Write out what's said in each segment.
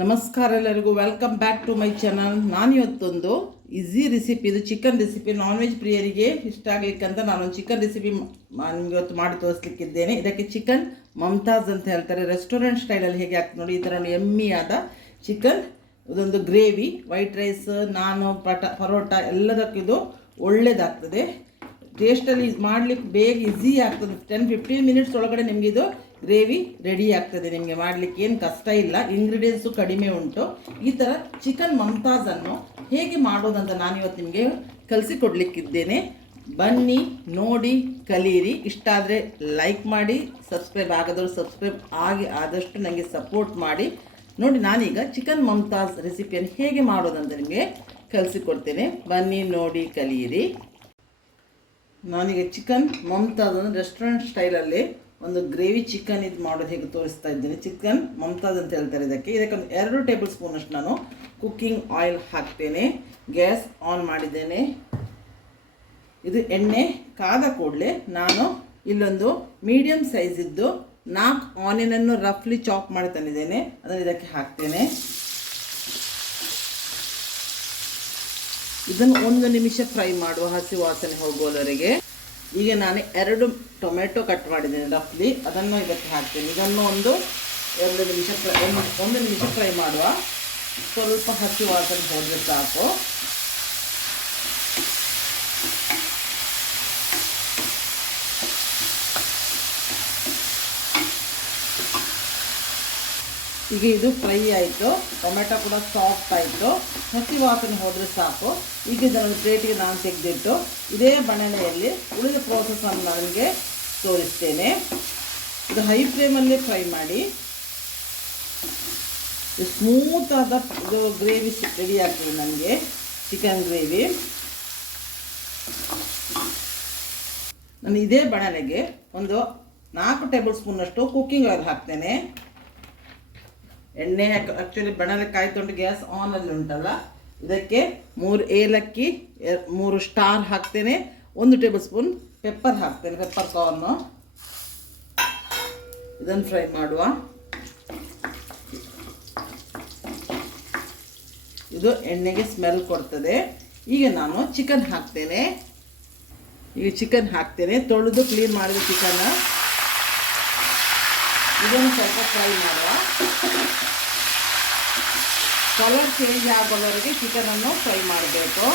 ನಮಸ್ಕಾರ ಎಲ್ಲರಿಗೂ, welcome back to my channel. ನಾನು ಇವತ್ತೊಂದು ಈಸಿ ರೆಸಿಪಿ, ಇದು ಚಿಕನ್ ರೆಸಿಪಿ. ನಾನ್ ವೆಜ್ ಪ್ರಿಯರಿಗೆ ಇಷ್ಟ ಆಗಲಿಕ್ಕಂತ ನಾನೊಂದು ಚಿಕನ್ ರೆಸಿಪಿ ನಿಮಗೆ ಇವತ್ತು ಮಾಡಿ ತೋರಿಸ್ಲಿಕ್ಕಿದ್ದೇನೆ. ಇದಕ್ಕೆ ಚಿಕನ್ ಮಮ್ತಾಜ್ ಅಂತ ಹೇಳ್ತಾರೆ. ರೆಸ್ಟೋರೆಂಟ್ ಸ್ಟೈಲಲ್ಲಿ ಹೇಗೆ ಆಗ್ತದೆ ನೋಡಿ, ಈ ಥರ ಎಮ್ಮಿಯಾದ ಚಿಕನ್. ಇದೊಂದು ಗ್ರೇವಿ, ವೈಟ್ ರೈಸ್, ನಾನು ಪರೋಟ ಎಲ್ಲದಕ್ಕೂ ಇದು ಒಳ್ಳೆಯದಾಗ್ತದೆ. ಟೇಸ್ಟಲ್ಲಿ ಮಾಡಲಿಕ್ಕೆ ಬೇಗ ಈಸಿ ಆಗ್ತದೆ. 10-15 ಮಿನಿಟ್ಸ್ ಒಳಗಡೆ ನಿಮಗೆ ಇದು ಗ್ರೇವಿ ರೆಡಿ ಆಗ್ತದೆ. ನಿಮಗೆ ಮಾಡಲಿಕ್ಕೆ ಏನು ಕಷ್ಟ ಇಲ್ಲ, ಇಂಗ್ರೀಡಿಯೆಂಟ್ಸು ಕಡಿಮೆ ಉಂಟು. ಈ ಥರ ಚಿಕನ್ ಮಮ್ತಾಜನ್ನು ಹೇಗೆ ಮಾಡೋದಂತ ನಾನಿವತ್ತು ನಿಮಗೆ ಕಲಿಸಿಕೊಡ್ಲಿಕ್ಕಿದ್ದೇನೆ. ಬನ್ನಿ, ನೋಡಿ, ಕಲೀರಿ. ಇಷ್ಟ ಆದರೆ ಲೈಕ್ ಮಾಡಿ, ಸಬ್ಸ್ಕ್ರೈಬ್ ಆಗದವರು ಸಬ್ಸ್ಕ್ರೈಬ್ ಆಗಿ ಆದಷ್ಟು ನನಗೆ ಸಪೋರ್ಟ್ ಮಾಡಿ. ನೋಡಿ, ನಾನೀಗ ಚಿಕನ್ ಮಮ್ತಾಜ್ ರೆಸಿಪಿಯನ್ನು ಹೇಗೆ ಮಾಡೋದಂತ ನಿಮಗೆ ಕಲಿಸಿಕೊಡ್ತೇನೆ. ಬನ್ನಿ, ನೋಡಿ, ಕಲೀರಿ. ನಾನೀಗ ಚಿಕನ್ ಮಮ್ತಾಜ್ ಅಂದರೆ ರೆಸ್ಟೋರೆಂಟ್ ಸ್ಟೈಲಲ್ಲಿ ಒಂದು ಗ್ರೇವಿ ಚಿಕನ್ ಇದು ಮಾಡೋದು ಹೇಗೆ ತೋರಿಸ್ತಾ ಇದ್ದೀನಿ. ಚಿಕನ್ ಮಮ್ತಾಜ್ ಅಂತ ಹೇಳ್ತಾರೆ ಇದಕ್ಕೆ. ಒಂದು 2 ಟೇಬಲ್ ಸ್ಪೂನಷ್ಟು ನಾನು ಕುಕ್ಕಿಂಗ್ ಆಯಿಲ್ ಹಾಕ್ತೇನೆ. ಗ್ಯಾಸ್ ಆನ್ ಮಾಡಿದ್ದೇನೆ. ಇದು ಎಣ್ಣೆ ಕಾದ ಕೂಡಲೇ ನಾನು ಇಲ್ಲೊಂದು ಮೀಡಿಯಮ್ ಸೈಜಿದ್ದು 4 ಆನಿಯನನ್ನು ರಫ್ಲಿ ಚಾಪ್ ಮಾಡಿ ತಂದಿದ್ದೇನೆ. ಅದನ್ನು ಇದಕ್ಕೆ ಹಾಕ್ತೇನೆ. ಇದನ್ನು 1 ನಿಮಿಷ ಫ್ರೈ ಮಾಡುವ, ಹಸಿ ವಾಸನೆ ಹೋಗುವವರೆಗೆ. ಈಗ ನಾನು 2 ಟೊಮೆಟೊ ಕಟ್ ಮಾಡಿದ್ದೇನೆ ರಫ್ಲಿ, ಅದನ್ನು ಇದಕ್ಕೆ ಹಾಕ್ತೇನೆ. ಇದನ್ನು 1 ನಿಮಿಷ ಫ್ರೈ ಮಾಡುವ. ಸ್ವಲ್ಪ ಹಸಿ ವಾಸನೆ ಹೋದರೆ ಸಾಕು. ಈಗ ಇದು ಫ್ರೈ ಆಯಿತು, ಟೊಮೆಟೊ ಕೂಡ ಸಾಫ್ಟ್ ಆಯಿತು, ಹಸಿ ವಾಸನೆ ಹೋದರೆ ಸಾಕು. ಈಗ ಇದನ್ನು ಪ್ಲೇಟಿಗೆ ನಾನು ತೆಗೆದಿಟ್ಟು ಇದೇ ಬಾಣಲೆಯಲ್ಲಿ ಉಳಿದ ಪ್ರೋಸೆಸ್ಸನ್ನು ನನಗೆ ತೋರಿಸ್ತೇನೆ. ಇದು ಹೈ ಫ್ಲೇಮಲ್ಲೇ ಫ್ರೈ ಮಾಡಿ. ಸ್ಮೂತಾದ ಇದು ಗ್ರೇವಿ ರೆಡಿ ಆಗ್ತದೆ ನನಗೆ, ಚಿಕನ್ ಗ್ರೇವಿ. ನಾನು ಇದೇ ಬಾಣಲೆಗೆ ಒಂದು 4 ಟೇಬಲ್ ಸ್ಪೂನಷ್ಟು ಕುಕ್ಕಿಂಗ್ ಆಯಿಲ್ ಹಾಕ್ತೇನೆ. ಎಣ್ಣೆ ಆ್ಯಕ್ಚುಲಿ ಬಾಣಲೆ ಕಾಯ್ಕೊಂಡು ಗ್ಯಾಸ್ ಆನಲ್ಲಿ ಉಂಟಲ್ಲ, ಇದಕ್ಕೆ 3 ಏಲಕ್ಕಿ, 3 ಸ್ಟಾರ್ ಹಾಕ್ತೇನೆ. 1 ಟೇಬಲ್ ಸ್ಪೂನ್ ಪೆಪ್ಪರ್ ಹಾಕ್ತೇನೆ, ಪೆಪ್ಪರ್ ಕಾರ್ನು. ಇದನ್ನು ಫ್ರೈ ಮಾಡುವ. ಇದು ಎಣ್ಣೆಗೆ ಸ್ಮೆಲ್ ಕೊಡ್ತದೆ. ಈಗ ನಾನು ಚಿಕನ್ ಹಾಕ್ತೇನೆ. ತೊಳೆದು ಕ್ಲೀನ್ ಮಾಡಿದ ಚಿಕನ್ ಇದನ್ನು ಸ್ವಲ್ಪ ಫ್ರೈ ಮಾಡುವ. ಕಲರ್ ಚೇಂಜ್ ಆಗೋವರೆಗೆ ಚಿಕನನ್ನು ಫ್ರೈ ಮಾಡಬೇಕು.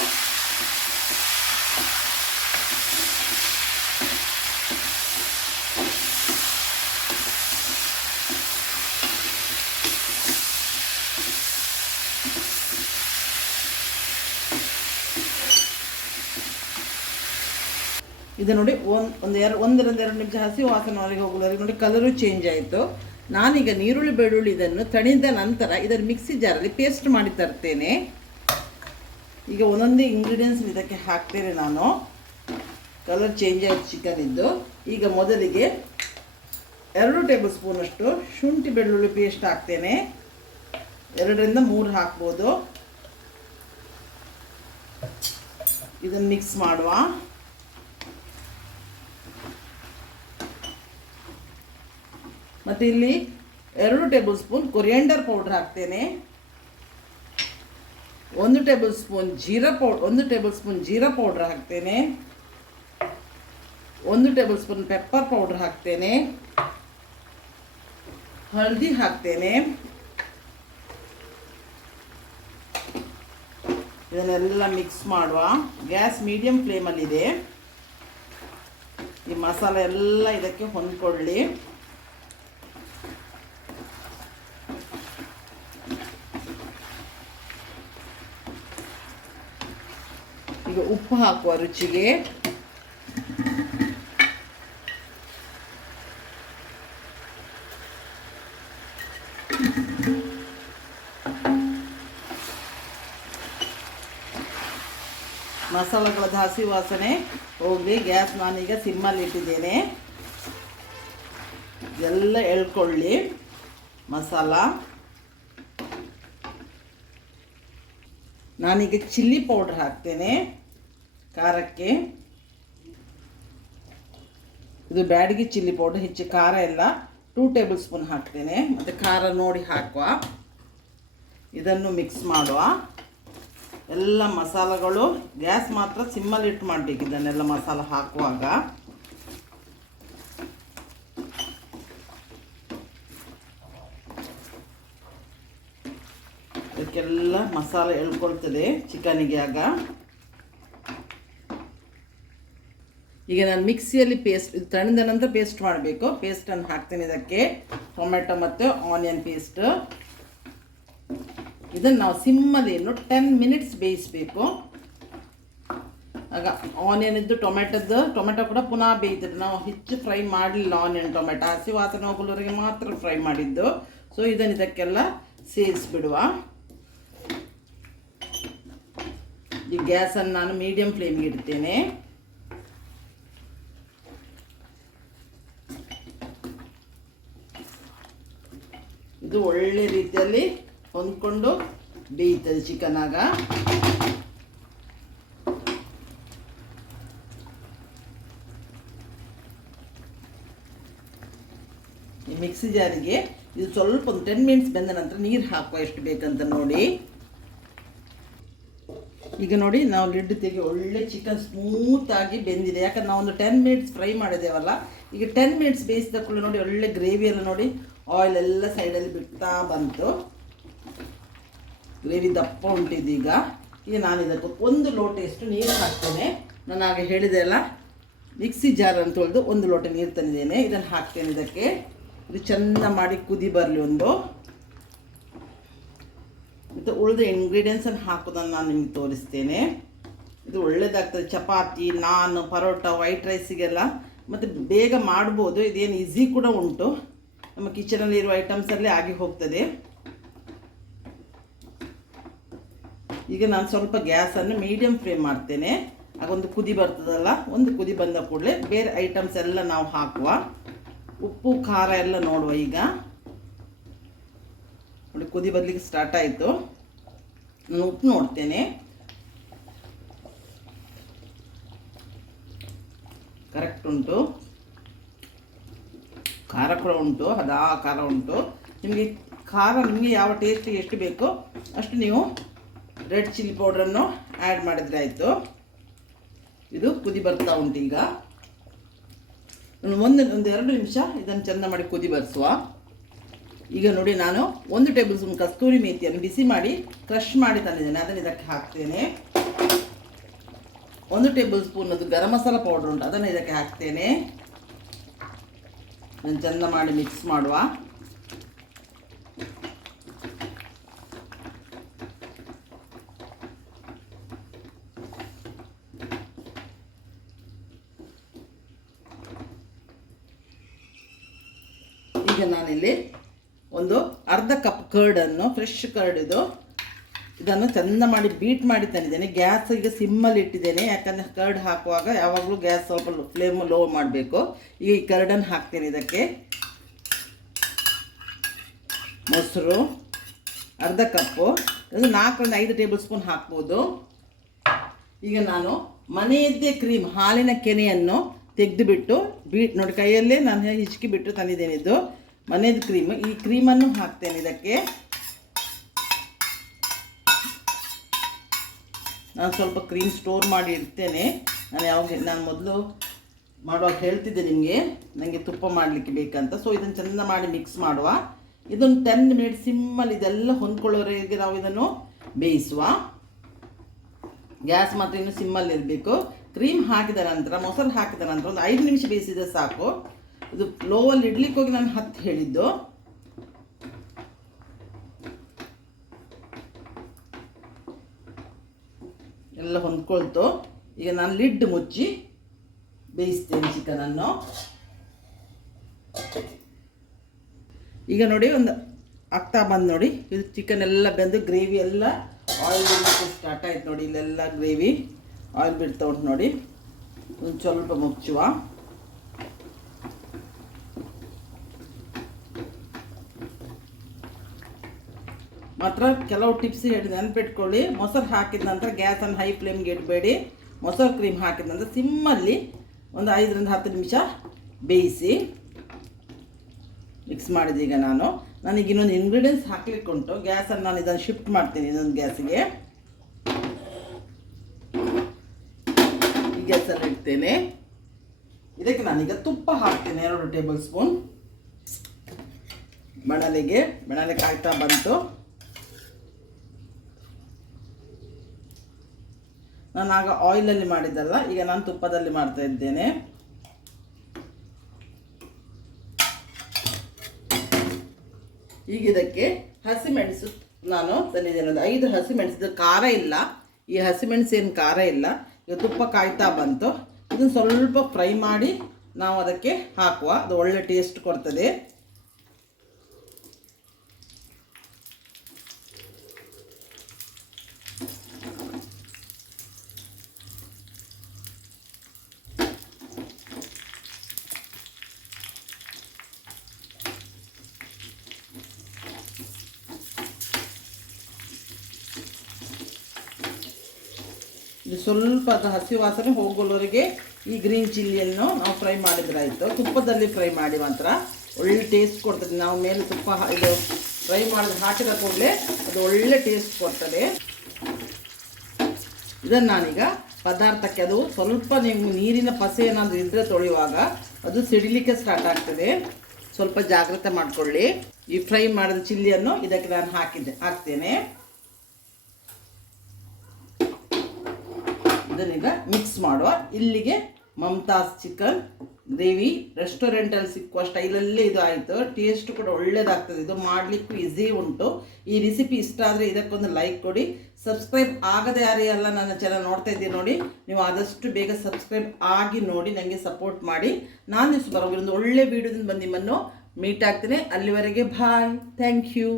ಇದು ನೋಡಿ, 1-2 ನಿಮಿಷ ಹಸಿ ವಾಸನವರೆಗೆ ಹೋಗುವವರೆಗೆ ನೋಡಿ ಕಲರು ಚೇಂಜ್ ಆಯಿತು. ನಾನೀಗ ನೀರುಳ್ಳಿ ಬೆಳ್ಳುಳ್ಳಿ ಇದನ್ನು ತಣಿದ ನಂತರ ಇದರ ಮಿಕ್ಸಿ ಜಾರಲ್ಲಿ ಪೇಸ್ಟ್ ಮಾಡಿ ತರ್ತೇನೆ. ಈಗ ಒಂದೊಂದೇ ಇಂಗ್ರೀಡಿಯೆಂಟ್ಸ್ ಇದಕ್ಕೆ ಹಾಕ್ತೇನೆ ನಾನು. ಕಲರ್ ಚೇಂಜ್ ಆಯಿತು ಚಿಕನ್ ಇದ್ದು. ಈಗ ಮೊದಲಿಗೆ 2 ಟೇಬಲ್ ಸ್ಪೂನಷ್ಟು ಶುಂಠಿ ಬೆಳ್ಳುಳ್ಳಿ ಪೇಸ್ಟ್ ಹಾಕ್ತೇನೆ. 2-3 ಹಾಕ್ಬೋದು. ಇದನ್ನು ಮಿಕ್ಸ್ ಮಾಡುವ. ಮತ್ತು ಇಲ್ಲಿ 2 ಟೇಬಲ್ ಸ್ಪೂನ್ ಕೊರಿಯಾಂಡರ್ ಪೌಡರ್ ಹಾಕ್ತೇನೆ. 1 ಟೇಬಲ್ ಸ್ಪೂನ್ ಜೀರಾ ಪೌಡರ್ ಹಾಕ್ತೇನೆ. 1 ಟೇಬಲ್ ಸ್ಪೂನ್ ಪೆಪ್ಪರ್ ಪೌಡರ್ ಹಾಕ್ತೇನೆ. ಹಳದಿ ಹಾಕ್ತೇನೆ. ಇದನ್ನೆಲ್ಲ ಮಿಕ್ಸ್ ಮಾಡುವ. ಗ್ಯಾಸ್ ಮೀಡಿಯಮ್ ಫ್ಲೇಮಲ್ಲಿದೆ. ಈ ಮಸಾಲೆ ಎಲ್ಲ ಇದಕ್ಕೆ ಹೊಂದ್ಕೊಳ್ಳಿ. ಈಗ ಉಪ್ಪು ಹಾಕುವ ರುಚಿಗೆ. ಮಸಾಲೆಗಳದ್ದು ಹಸಿ ವಾಸನೆ ಹೋಗಿ ಗ್ಯಾಸ್ ನಾನೀಗ ಸಿಮ್ಮಲ್ಲಿ ಇಟ್ಟಿದ್ದೇನೆ. ಎಲ್ಲ ಎಳ್ಕೊಳ್ಳಿ ಮಸಾಲ. ನಾನೀಗ ಚಿಲ್ಲಿ ಪೌಡರ್ ಹಾಕ್ತೇನೆ ಖಾರಕ್ಕೆ. ಇದು ಬ್ಯಾಡಗಿ ಚಿಲ್ಲಿ ಪೌಡರ್, ಹೆಚ್ಚು ಖಾರ ಎಲ್ಲ 2 ಟೇಬಲ್ ಸ್ಪೂನ್ ಹಾಕ್ತೇನೆ. ಮತ್ತು ಖಾರ ನೋಡಿ ಹಾಕುವ. ಇದನ್ನು ಮಿಕ್ಸ್ ಮಾಡುವ. ಎಲ್ಲ ಮಸಾಲೆಗಳು ಗ್ಯಾಸ್ ಮಾತ್ರ ಸಿಮ್ಮಲ್ಲಿ ಇಟ್ಟು ಮಾಡಬೇಕು ಇದನ್ನೆಲ್ಲ ಮಸಾಲೆ ಹಾಕುವಾಗ. ಇದಕ್ಕೆಲ್ಲ ಮಸಾಲೆ ಎಳ್ಕೊಳ್ತದೆ ಚಿಕನಿಗೆ ಆಗ. ಈಗ ನಾನು ಮಿಕ್ಸಿಯಲ್ಲಿ ಪೇಸ್ಟ್ ಇದು ತಣ್ಣದ ನಂತರ ಪೇಸ್ಟ್ ಮಾಡಬೇಕು. ಪೇಸ್ಟನ್ನು ಹಾಕ್ತೀನಿ ಇದಕ್ಕೆ, ಟೊಮೆಟೊ ಮತ್ತು ಆನಿಯನ್ ಪೇಸ್ಟ್. ಇದನ್ನು ನಾವು ಸಿಮ್ಮಲ್ಲಿ 10 ಮಿನಿಟ್ಸ್ ಬೇಯಿಸಬೇಕು. ಆಗ ಆನಿಯನ್ ಇದ್ದು ಟೊಮೆಟೊ ಕೂಡ ಪುನಃ ಬೇಯ್ತದೆ. ನಾವು ಹೆಚ್ಚು ಫ್ರೈ ಮಾಡಲಿಲ್ಲ ಆನಿಯನ್ ಟೊಮೆಟೊ, ಹಸಿ ವಾಸನೆ ಹೋಗಲವರೆಗೆ ಮಾತ್ರ ಫ್ರೈ ಮಾಡಿದ್ದು. ಸೊ ಇದನ್ನು ಇದಕ್ಕೆಲ್ಲ ಸೇರಿಸ್ಬಿಡುವ. ಈ ಗ್ಯಾಸನ್ನು ನಾನು ಮೀಡಿಯಂ ಫ್ಲೇಮ್ಗೆ ಇಡ್ತೇನೆ. ಇದು ಒಳ್ಳೆ ರೀತಿಯಲ್ಲಿ ಹೊಂದ್ಕೊಂಡು ಬೇಯ್ತದೆ ಚಿಕನ್ ಆಗ. ಈ ಮಿಕ್ಸಿ ಜಾರಿಗೆ ಇದು ಸ್ವಲ್ಪ ಒಂದು 10 ಮಿನಿಟ್ಸ್ ಬೆಂದ ನಂತರ ನೀರು ಹಾಕುವ ಎಷ್ಟು ಬೇಕಂತ ನೋಡಿ. ಈಗ ನೋಡಿ ನಾವು ಲಿಡ್ ತೆಗಿ, ಒಳ್ಳೆ ಚಿಕನ್ ಸ್ಮೂತಾಗಿ ಬೆಂದಿದೆ. ಯಾಕಂದ್ರೆ ನಾವು ಒಂದು 10 ಮಿನಿಟ್ಸ್ ಫ್ರೈ ಮಾಡಿದ್ದೇವಲ್ಲ. ಈಗ 10 ಮಿನಿಟ್ಸ್ ಬೇಯಿಸಿದ ಕೂಡಲೇ ನೋಡಿ ಒಳ್ಳೆ ಗ್ರೇವಿ ಎಲ್ಲ ನೋಡಿ ಆಯಿಲ್ ಎಲ್ಲ ಸೈಡಲ್ಲಿ ಬಿಡ್ತಾ ಬಂತು. ಗ್ರೇವಿ ದಪ್ಪ ಉಂಟಿದ್ದೀಗ. ಈಗ ನಾನು ಇದಕ್ಕೆ 1 ಲೋಟೆಯಷ್ಟು ನೀರು ಹಾಕ್ತೇನೆ. ನಾನು ಆಗ ಹೇಳಿದೆ ಅಲ್ಲ, ಮಿಕ್ಸಿ ಜಾರ್ ಅಂತ ಹೇಳಿದು 1 ಲೋಟ ನೀರು ತಂದಿದ್ದೇನೆ. ಇದನ್ನು ಹಾಕ್ತೇನೆ ಇದಕ್ಕೆ. ಇದು ಚೆಂದ ಮಾಡಿ ಕುದಿ ಬರಲಿ ಒಂದು. ಮತ್ತು ಉಳಿದ ಇಂಗ್ರೀಡಿಯೆಂಟ್ಸನ್ನು ಹಾಕೋದನ್ನು ನಾನು ನಿಮಗೆ ತೋರಿಸ್ತೇನೆ. ಇದು ಒಳ್ಳೆಯದಾಗ್ತದೆ ಚಪಾತಿ, ನಾನ್, ಪರೋಟ, ವೈಟ್ ರೈಸಿಗೆಲ್ಲ. ಮತ್ತು ಬೇಗ ಮಾಡ್ಬೋದು. ಇದೇನು ಈಸಿ ಕೂಡ ಉಂಟು. ನಮ್ಮ ಕಿಚನಲ್ಲಿ ಇರುವ ಐಟಮ್ಸಲ್ಲೇ ಆಗಿ ಹೋಗ್ತದೆ. ಈಗ ನಾನು ಸ್ವಲ್ಪ ಗ್ಯಾಸನ್ನು ಮೀಡಿಯಂ ಫ್ಲೇಮ್ ಮಾಡ್ತೇನೆ. ಆಗೊಂದು ಕುದಿ ಬರ್ತದಲ್ಲ, ಒಂದು ಕುದಿ ಬಂದ ಕೂಡಲೇ ಬೇರೆ ಐಟಮ್ಸ್ ಎಲ್ಲ ನಾವು ಹಾಕುವ. ಉಪ್ಪು ಖಾರ ಎಲ್ಲ ನೋಡುವ. ಈಗ ನೋಡಿ ಕುದಿ ಬರಲಿಕ್ಕೆ ಸ್ಟಾರ್ಟ್ ಆಯಿತು. ನಾನು ಉಪ್ಪು ನೋಡ್ತೇನೆ. ಕರೆಕ್ಟ್ ಉಂಟು. ಖಾರ ಕೂಡ ಉಂಟು, ಅದಾ ಖಾರ ಉಂಟು. ನಿಮಗೆ ಖಾರ ನಿಮಗೆ ಯಾವ ಟೇಸ್ಟಿಗೆ ಎಷ್ಟು ಬೇಕೋ ಅಷ್ಟು ನೀವು ರೆಡ್ ಚಿಲ್ಲಿ ಪೌಡ್ರನ್ನು ಆ್ಯಡ್ ಮಾಡಿದರೆ ಆಯಿತು. ಇದು ಕುದಿ ಬರ್ತಾ ಉಂಟು. ಈಗ ಒಂದು 2 ನಿಮಿಷ ಇದನ್ನು ಚೆಂದ ಮಾಡಿ ಕುದಿ ಬರಿಸುವ. ಈಗ ನೋಡಿ ನಾನು 1 ಟೇಬಲ್ ಸ್ಪೂನ್ ಕಸ್ತೂರಿ ಮೇಥಿಯನ್ನು ಬಿಸಿ ಮಾಡಿ ಕ್ರಷ್ ಮಾಡಿ ತಂದಿದ್ದೇನೆ. ಅದನ್ನು ಇದಕ್ಕೆ ಹಾಕ್ತೇನೆ. 1 ಟೇಬಲ್ ಸ್ಪೂನ್ ಅದು ಗರಂ ಮಸಾಲ ಪೌಡ್ರ್ ಉಂಟು, ಅದನ್ನು ಇದಕ್ಕೆ ಹಾಕ್ತೇನೆ. ನಾನು ಚೆಂದ ಮಾಡಿ ಮಿಕ್ಸ್ ಮಾಡುವ. ಈಗ ನಾನಿಲ್ಲಿ ಒಂದು ಅರ್ಧ ಕಪ್ ಕರ್ಡನ್ನು, ಫ್ರೆಶ್ ಕರ್ಡ್ ಇದನ್ನು ಚೆಂದ ಮಾಡಿ ಬೀಟ್ ಮಾಡಿ ತಂದಿದ್ದೇನೆ. ಗ್ಯಾಸ್ ಈಗ ಸಿಮ್ಮಲ್ಲಿ ಇಟ್ಟಿದ್ದೇನೆ. ಯಾಕಂದರೆ ಕರ್ಡ್ ಹಾಕುವಾಗ ಯಾವಾಗಲೂ ಗ್ಯಾಸ್ ಸ್ವಲ್ಪ ಫ್ಲೇಮ್ ಲೋ ಮಾಡಬೇಕು. ಈಗ ಈ ಕರ್ಡನ್ನು ಹಾಕ್ತೇನೆ ಇದಕ್ಕೆ. ಮೊಸರು ಅರ್ಧ ಕಪ್ಪು, ಅದು 4ರಿಂದ 5 ಟೇಬಲ್ ಸ್ಪೂನ್ ಹಾಕ್ಬೋದು. ಈಗ ನಾನು ಮನೆಯದ್ದೇ ಕ್ರೀಮ್, ಹಾಲಿನ ಕೆನೆಯನ್ನು ತೆಗೆದುಬಿಟ್ಟು ನೋಡಿ ಕೈಯಲ್ಲೇ ನಾನು ಹಿಚ್ಕಿ ಬಿಟ್ಟು ತಂದಿದ್ದೇನೆ. ಇದು ಮನೆಯದು ಕ್ರೀಮ್. ಈ ಕ್ರೀಮನ್ನು ಹಾಕ್ತೇನೆ ಇದಕ್ಕೆ. ನಾನು ಸ್ವಲ್ಪ ಕ್ರೀಮ್ ಸ್ಟೋರ್ ಮಾಡಿ ಇಡ್ತೇನೆ. ನಾನು ಮೊದಲು ಮಾಡುವಾಗ ಹೇಳ್ತಿದ್ದೆ ನಿಮಗೆ, ನನಗೆ ತುಪ್ಪ ಮಾಡಲಿಕ್ಕೆ ಬೇಕಂತ. ಸೊ ಇದನ್ನು ಚೆಂದ ಮಾಡಿ ಮಿಕ್ಸ್ ಮಾಡುವ. ಇದೊಂದು 10 ಮಿನಿಟ್ಸ್ ಸಿಮ್ಮಲ್ಲಿ ಇದೆಲ್ಲ ಹೊಂದ್ಕೊಳ್ಳೋವರೆಗೆ ನಾವು ಇದನ್ನು ಬೇಯಿಸುವ. ಗ್ಯಾಸ್ ಮಾತ್ರ ಇನ್ನು ಸಿಮ್ಮಲ್ಲಿ ಇರಬೇಕು. ಕ್ರೀಮ್ ಹಾಕಿದ ನಂತರ, ಮೊಸರು ಹಾಕಿದ ನಂತರ ಒಂದು 5 ನಿಮಿಷ ಬೇಯಿಸಿದರೆ ಸಾಕು. ಇದು ಲೋವಲ್ಲಿ ಇಡ್ಲಿಕ್ಕೆ ಹೋಗಿ ನಾನು 10 ಹೇಳಿದ್ದು. ಎಲ್ಲ ಹೊಂದ್ಕೊಳ್ತು. ಈಗ ನಾನು ಲಿಡ್ ಮುಚ್ಚಿ ಬೇಯಿಸ್ತೇನೆ ಚಿಕನನ್ನು. ಈಗ ನೋಡಿ ಒಂದು ಆಗ್ತಾ ಬಂದು ನೋಡಿ, ಇದು ಚಿಕನ್ ಎಲ್ಲ ಬೆಂದು ಗ್ರೇವಿ ಎಲ್ಲ ಆಯಿಲ್ ಬಿಡಲಿಕ್ಕೆ ಸ್ಟಾರ್ಟ್ ಆಯ್ತು ನೋಡಿ. ಇಲ್ಲೆಲ್ಲ ಗ್ರೇವಿ ಆಯಿಲ್ ಬಿಡ್ತಾ ಉಂಟು ನೋಡಿ. ಒಂದು ಸ್ವಲ್ಪ ಮುಚ್ಚುವ. ಮಾತ್ರ ಕೆಲವು ಟಿಪ್ಸ್ ಹೇಳಿ ನೆನಪಿಟ್ಕೊಳ್ಳಿ. ಮೊಸರು ಹಾಕಿದ ನಂತರ ಗ್ಯಾಸನ್ನು ಹೈ ಫ್ಲೇಮ್ಗೆ ಇಡಬೇಡಿ. ಮೊಸರು ಕ್ರೀಮ್ ಹಾಕಿದ ನಂತರ ಸಿಮ್ಮಲ್ಲಿ ಒಂದು 5ರಿಂದ 10 ನಿಮಿಷ ಬೇಯಿಸಿ. ಮಿಕ್ಸ್ ಮಾಡಿದೆ ಈಗ ನಾನು. ನನಗೆ ಇನ್ನೊಂದು ಇಂಗ್ರೀಡಿಯೆಂಟ್ಸ್ ಹಾಕ್ಲಿಕ್ಕೆ ಉಂಟು. ಗ್ಯಾಸನ್ನು ನಾನು ಇದನ್ನು ಶಿಫ್ಟ್ ಮಾಡ್ತೀನಿ ಇನ್ನೊಂದು ಗ್ಯಾಸಿಗೆ. ಈ ಗ್ಯಾಸಲ್ಲಿ ಇಡ್ತೇನೆ. ಇದಕ್ಕೆ ನಾನೀಗ ತುಪ್ಪ ಹಾಕ್ತೇನೆ 2 ಟೇಬಲ್ ಸ್ಪೂನ್. ಬೆಣಲೆ ಕಾಯ್ತಾ ಬಂತು. ನಾನು ಆಗ ಆಯಿಲಲ್ಲಿ ಮಾಡಿದ್ದಲ್ಲ, ಈಗ ನಾನು ತುಪ್ಪದಲ್ಲಿ ಮಾಡ್ತಾ ಇದ್ದೇನೆ. ಈಗ ಇದಕ್ಕೆ ಹಸಿಮೆಣಸು ನಾನು ತಂದಿದ್ದೇನೆ, ಒಂದು 5 ಹಸಿಮೆಣಸು. ಖಾರ ಇಲ್ಲ, ಈ ಹಸಿಮೆಣಸು ಏನು ಖಾರ ಇಲ್ಲ. ಈಗ ತುಪ್ಪ ಕಾಯ್ತಾ ಬಂತು. ಇದನ್ನು ಸ್ವಲ್ಪ ಫ್ರೈ ಮಾಡಿ ನಾವು ಅದಕ್ಕೆ ಹಾಕುವ, ಅದು ಒಳ್ಳೆ ಟೇಸ್ಟ್ ಕೊಡ್ತದೆ. ಇದು ಸ್ವಲ್ಪ ಅದು ಹಸಿ ವಾಸನೆ ಹೋಗೋವರೆಗೆ ಈ ಗ್ರೀನ್ ಚಿಲ್ಲಿಯನ್ನು ನಾವು ಫ್ರೈ ಮಾಡಿದ್ರಾಯಿತು. ತುಪ್ಪದಲ್ಲಿ ಫ್ರೈ ಮಾಡಿ ಮಾತ್ರ ಒಳ್ಳೆ ಟೇಸ್ಟ್ ಕೊಡ್ತದೆ. ನಾವು ಮೇಲೆ ತುಪ್ಪ ಇದು ಫ್ರೈ ಮಾಡಿದ್ರೆ ಹಾಕಿದ ಕೂಡಲೇ ಅದು ಒಳ್ಳೆ ಟೇಸ್ಟ್ ಕೊಡ್ತದೆ. ಇದನ್ನು ನಾನೀಗ ಪದಾರ್ಥಕ್ಕೆ, ಅದು ಸ್ವಲ್ಪ ನೀವು ನೀರಿನ ಪಸೆ ಏನಾದರೂ ಇದ್ದರೆ ತೊಳೆಯುವಾಗ ಅದು ಸಿಡಿಲಿಕ್ಕೆ ಸ್ಟಾರ್ಟ್ ಆಗ್ತದೆ. ಸ್ವಲ್ಪ ಜಾಗ್ರತೆ ಮಾಡಿಕೊಳ್ಳಿ. ಈ ಫ್ರೈ ಮಾಡಿದ ಚಿಲ್ಲಿಯನ್ನು ಇದಕ್ಕೆ ನಾನು ಹಾಕ್ತೇನೆ. ಇದನ್ನೀಗ ಮಿಕ್ಸ್ ಮಾಡುವ. ಇಲ್ಲಿಗೆ ಮಮತಾಸ್ ಚಿಕನ್ ಗ್ರೇವಿ ರೆಸ್ಟೋರೆಂಟಲ್ಲಿ ಸಿಕ್ಕುವ ಸ್ಟೈಲಲ್ಲೇ ಇದು ಆಯಿತು. ಟೇಸ್ಟ್ ಕೂಡ ಒಳ್ಳೆಯದಾಗ್ತದೆ. ಇದು ಮಾಡಲಿಕ್ಕೂ ಈಸಿ ಉಂಟು. ಈ ರೆಸಿಪಿ ಇಷ್ಟ ಆದರೆ ಇದಕ್ಕೊಂದು ಲೈಕ್ ಕೊಡಿ. ಸಬ್ಸ್ಕ್ರೈಬ್ ಆಗದೆ ಯಾರೇ ಎಲ್ಲ ನನ್ನ ಚಾನಲ್ ನೋಡ್ತಾ ಇದ್ದೀನಿ ನೋಡಿ, ನೀವು ಆದಷ್ಟು ಬೇಗ ಸಬ್ಸ್ಕ್ರೈಬ್ ಆಗಿ ನೋಡಿ, ನನಗೆ ಸಪೋರ್ಟ್ ಮಾಡಿ. ನಾನು ಬರೋದು ಒಂದು ಒಳ್ಳೆ ವೀಡಿಯೋದಿಂದ ಬಂದು ನಿಮ್ಮನ್ನು ಮೀಟ್ ಆಗ್ತೇನೆ. ಅಲ್ಲಿವರೆಗೆ ಬಾಯ್, ಥ್ಯಾಂಕ್ ಯು.